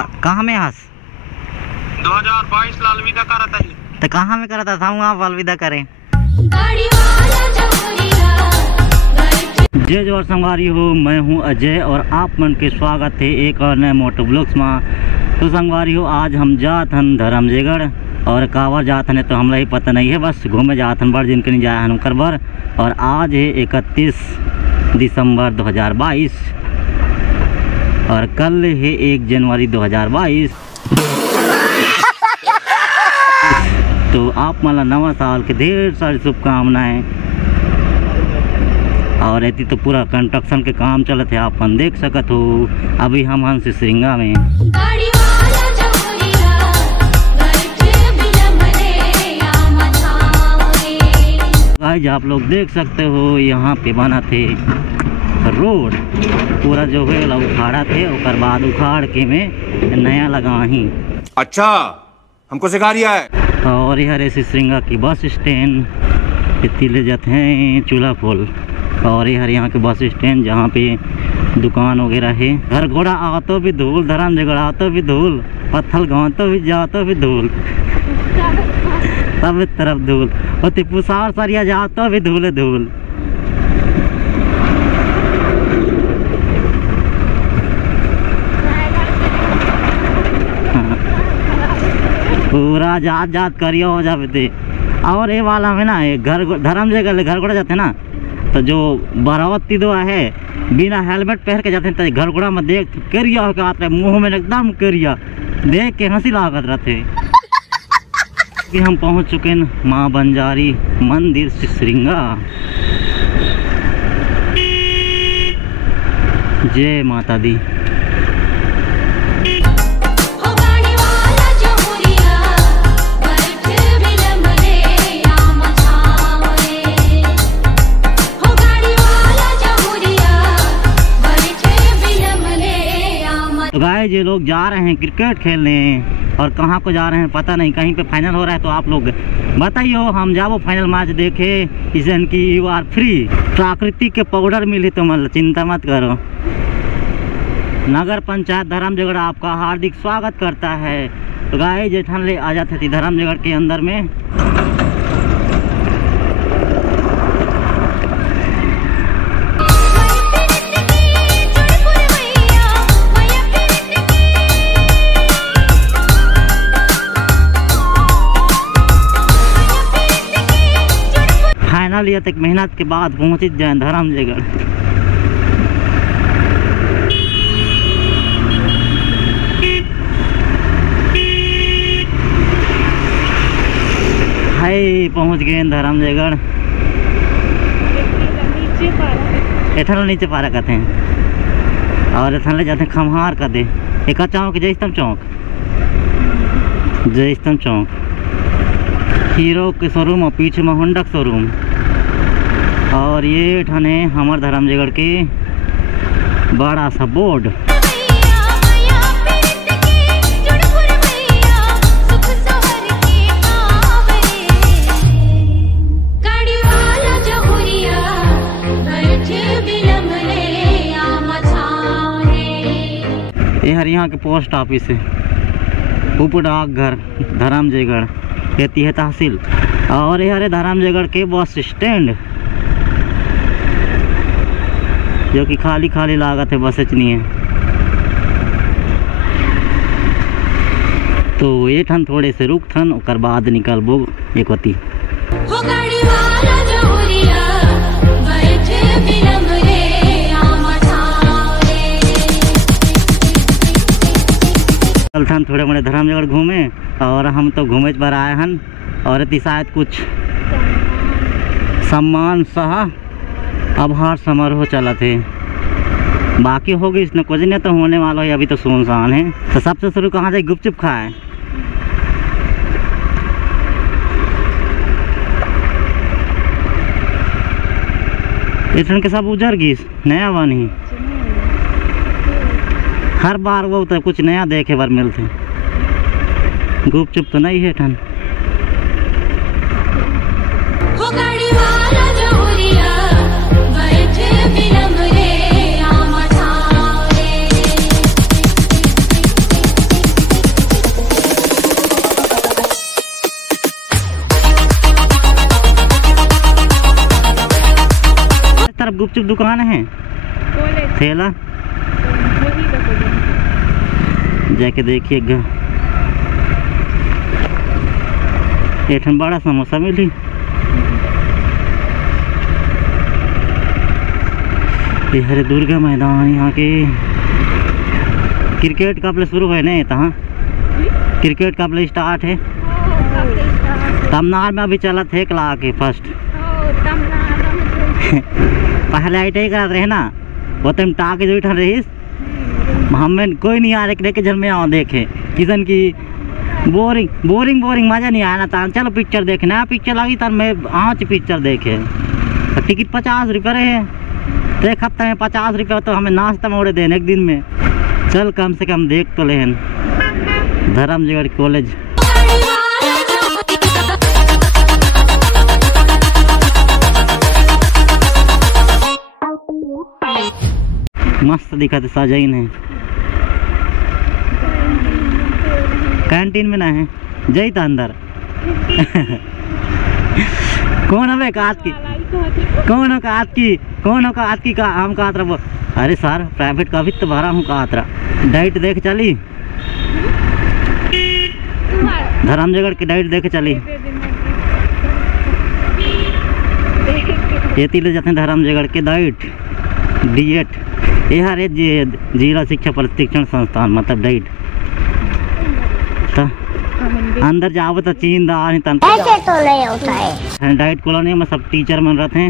कहाँ में हंस 2022 अलविदा करा था। तो कहाँ में करा था आप अलविदा करें। जय जोर संगवारी हो, मैं हूँ अजय और आप मन के स्वागत है एक और नए मोटो ब्लॉग्स में। तो संगवारी हो, आज हम जात हन धर्मजयगढ़ और कावर जात हन तो हमरा ही पता नहीं है, बस घूमे जात हन, बड़ दिन के नहीं जाए हन कर बर। और आज है 31 दिसंबर 2022 और कल है 1 जनवरी 2022। तो आप मला नवा साल के ढेर सारी शुभकामनाएं। और ऐसी तो पूरा कंस्ट्रक्शन के काम चलत है, आप देख सकत हो। अभी हम हन सिसरिंगा में। गाइस आप लोग देख सकते हो यहाँ पे बना थे रोड, पूरा जो है उखाड़ा थे, और बाद उखाड़ के में नया लगा ही। अच्छा, हमको सिखा रिया है। और यहाँ सिसरिंगा की बस स्टैंड इतनी ले जाते हैं चूल्हा फूल। और यहाँ के बस स्टैंड जहाँ पे दुकान वगैरह है। घर घोड़ा आतो भी धूल, धर्मजयगढ़ आतो भी धूल, पत्थल गाँव तो भी जातो भी धूल, सब तरफ धूल, और तिपुसार सरिया जातो भी धूल धूल। पूरा जात जात करिया हो जाते थे। और ये वाला में ना घर धर्मजयगढ़ घर घोड़ा जाते ना, तो जो बरावती दो है बिना हेलमेट पहन के जाते हैं, तो घर घोड़ा में देख करिया होकर आते हैं, मुँह में एकदम करिया, देख के हंसी लागत रहते। कि हम पहुंच चुके हैं माँ बंजारी मंदिर सिसरिंगा। जय माता दी। तो गाइस ये लोग जा रहे हैं क्रिकेट खेलने, और कहाँ को जा रहे हैं पता नहीं, कहीं पे फाइनल हो रहा है। तो आप लोग बताइए, हम जाओ फाइनल मैच देखे। इसन की यू आर फ्री, प्राकृतिक के पाउडर मिली तो मतलब चिंता मत करो। नगर पंचायत धर्मजयगढ़ आपका हार्दिक स्वागत करता है। तो गाइस जेठन ले आ जाते थे धर्मजयगढ़ के अंदर में। लिया तक मेहनत के बाद पहुंच जाए धर्मजयगढ़। हाय पहुंच गए धर्मजयगढ़। एठन नीचे पारा कहते हैं, और एठन ले जाते हैं खम्हार का दे एक चौक, जयस्तंभ चौक, जयस्तंभ चौक, हीरो के शोरूम और पीछे में होंडा का शोरूम। और ये ठाने हमारे धर्मजयगढ़ के बड़ा सा बोर्ड। ये यहाँ के पोस्ट ऑफिस है, उप डाकघर धर्मजयगढ़, कहती है तहसील। और ये धर्मजयगढ़ के बस स्टैंड, जो कि खाली खाली लागत है, बस इतनी है। तो ये ठन थोड़े से रुक थन, और बाद निकलबो एक होती। चल थन थोड़े मोड़े धर्मजयगढ़ घूमे, और हम तो घूमे पर आए हन। और इतनी शायद कुछ सम्मान सह आभार समारोह चला थे, बाकी हो गई इसने कुछ नहीं तो होने वाला है, अभी तो सुनसान है। तो सबसे शुरू कहाँ से गुपचुप खाए। इतने के सब उजर गीस नया बनी, हर बार वो तो कुछ नया देखे बार मिलते, गुपचुप तो नहीं है ठन। गुपचुप दुकान है ठेला जाके देखिए एक बड़ा समोसा मिली। ये हरे दुर्गा मैदान यहाँ के क्रिकेट का प्ले शुरू है नहीं तहाँ क्रिकेट का प्ले स्टार्ट है तमनार में अभी चला थे क्ला के फर्स्ट पहले आई ही कराते रहे ना वो तुम टाके जो उठा रही हमें कोई नहीं आ रहे के जल में आओ देखे किसन की बोरिंग बोरिंग बोरिंग मजा नहीं आया ना तान चलो पिक्चर देखे नया पिक्चर लगी तार मैं आज पिक्चर देखे टिकट 50 रुपये रहे तो एक हफ्ते में 50 रुपये तो हमें नाश्ता मोड़े देने एक दिन में चल कम से कम देख तो लेन धर्मजयगढ़ कॉलेज। मस्त दिखा थे साजाइन है कैंटीन में ना है जई था अंदर कौन है कात की कौन हो कात की कौन हो कात की का हम कात रहा अरे सर प्राइवेट का भी तो भरा हूँ कात रहा डाइट देख चली धर्मजयगढ़ की डाइट देख चली ये तीन जाते हैं धर्मजयगढ़ के डाइट डीएट ये हर जिला शिक्षा प्रशिक्षण संस्थान मतलब डाइट तो अंदर जाओ तो चीन दार ऐसे तो नहीं होता है। डाइट कॉलोनी में सब टीचर बन रहे थे।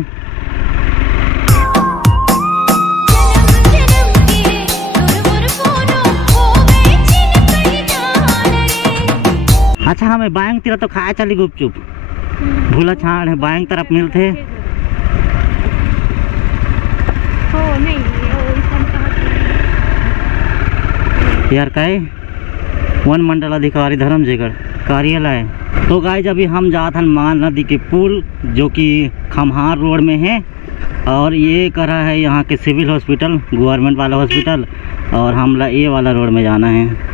अच्छा हमें बैंक तरफ तो खाया चली गुपचुप भूला छाड़ है बैंक तरफ मिलते यार का वन मंडल अधिकारी धर्मजयगढ़ कार्यालय। तो गाइस अभी हम जाते हैं मान नदी के पुल जो कि खम्हार रोड में है और ये करा है यहाँ के सिविल हॉस्पिटल गवर्नमेंट वाला हॉस्पिटल और हमला ये वाला रोड में जाना है।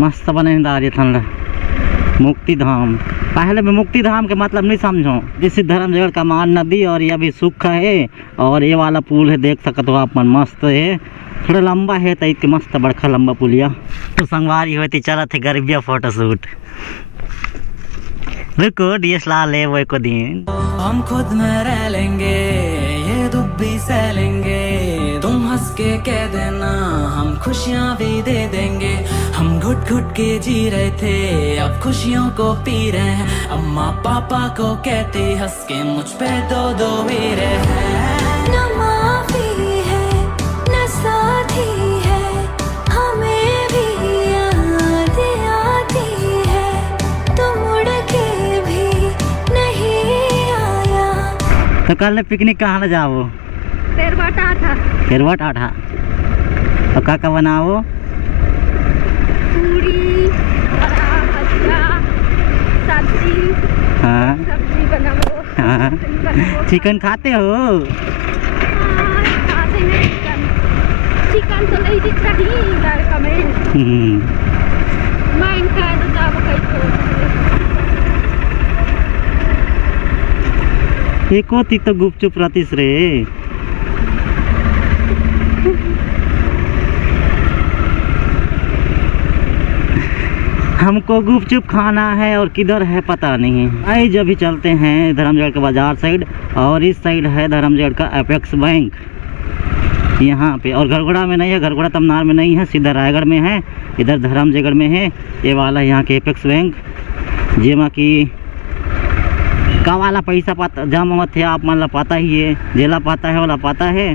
मस्त बने ठंडा मुक्ति धाम पहले में मुक्ति धाम के मतलब नहीं समझो जिस धर्मजयगढ़ का मान नदी और ये भी सूखा है और ये वाला पुल है देख सकते हो आप मस्त है थोड़ा लंबा है तो इतने मस्त बड़का लंबा पुलिया तो संगवारी होती चला थे गरीबिया फोटोशूट रुको डीएसएलआर ले वो को दिन हम खुद में रह लेंगे ये दुख भी सह लेंगे तुम हंस के कह देना हम खुशियाँ भी दे देंगे हम घुट घुट के जी रहे थे अब खुशियों को पी रहे हैं अम्मा पापा को कहते हंस के मुझ पे दो दो वीरे हैं न माफी है न साथी है हमें भी याद आती है तो मुड़ के भी नहीं आया। तो कल पिकनिक कहाँ जाओ तेरवा टाठा और का बनाओ पूरी सब्जी हाँ सब्जी बनाओ हाँ चिकन खाते हो खाते हैं चिकन तो नहीं दिख रही लड़का में माइन खाए तो जाओ कहीं एक होती तो गुपचुप रहतीस रे हमको गुपचुप खाना है और किधर है पता नहीं है। जब भी चलते हैं धर्मजयगढ़ के बाजार साइड और इस साइड है धर्मजयगढ़ का अपेक्स बैंक यहाँ पे और घरघोड़ा में नहीं है घरघोड़ा तमनार में नहीं है सीधा रायगढ़ में है इधर धर्मजयगढ़ में है ये वाला यहाँ के अपेक्स बैंक जेमा कि का वाला पैसा पता जमा होते है आप मतलब पता ही है जेला पता है वाला पता है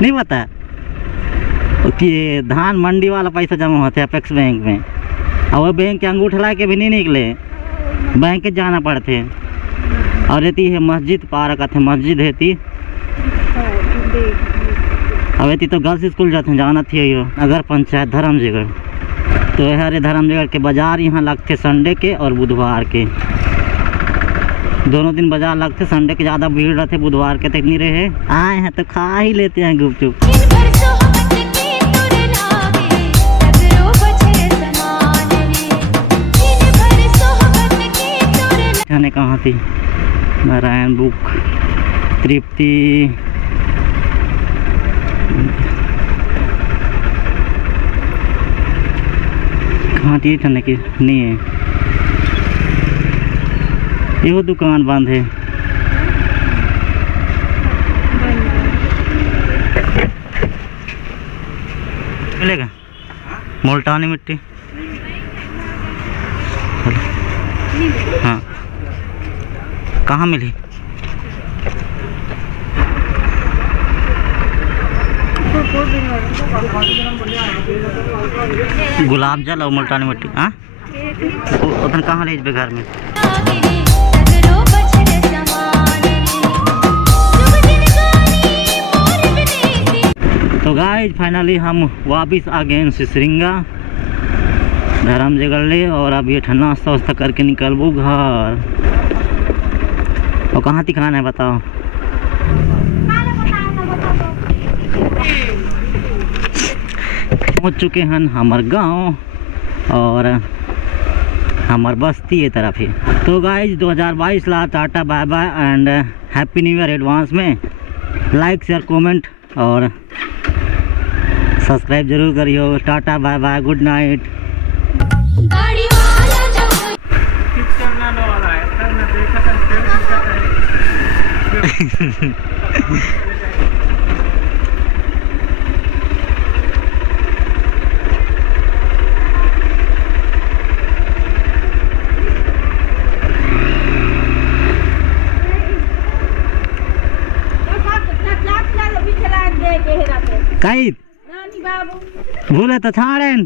नहीं पता कि धान मंडी वाला पैसा जमा होता है अपेक्स बैंक में और वो बैंक के अंगूठा ला के भी नहीं निकले बैंक जाना पड़ते और रहती है मस्जिद पार्क आते मस्जिद रहती अब रहती तो गर्ल्स स्कूल जाते हैं जाना थी नगर पंचायत धर्मजयगढ़। तो हरे धर्मजगढ़ के बाज़ार यहाँ लगते संडे के और बुधवार के, दोनों दिन बाज़ार लगते। संडे के ज़्यादा भीड़ रहते, बुधवार के तक नहीं रहे। आए हैं तो खा ही लेते हैं गुपचुप। जाने कहाँ थी? नारायण बुक, तृप्ति, कहाँ थी ठंडे की नहीं है। ये दुकान बंद है। मिलेगा मुल्तानी मिट्टी? हाँ, कहाँ मिली? गुलाब जल और मुल्तानी मिट्टी। हाँ, उधर कहाँ ले घर में? तो गाइस फाइनली हम वापस आ गए सिसरिंगा धर्मजगढ़ ले, और अब ये ठंडा नाश्ता वास्ता करके निकलबो घर। और कहाँ थी खाना है बताओ? पहुँच चुके हैं हमार गांव और हमार बस्ती ये तरफ है। तो गाइस 2022 ला tata bye bye and happy new year advance में। लाइक शेयर कमेंट और सब्सक्राइब जरूर करियो। Tata bye bye, good night. कई भूले तो छाड़ें।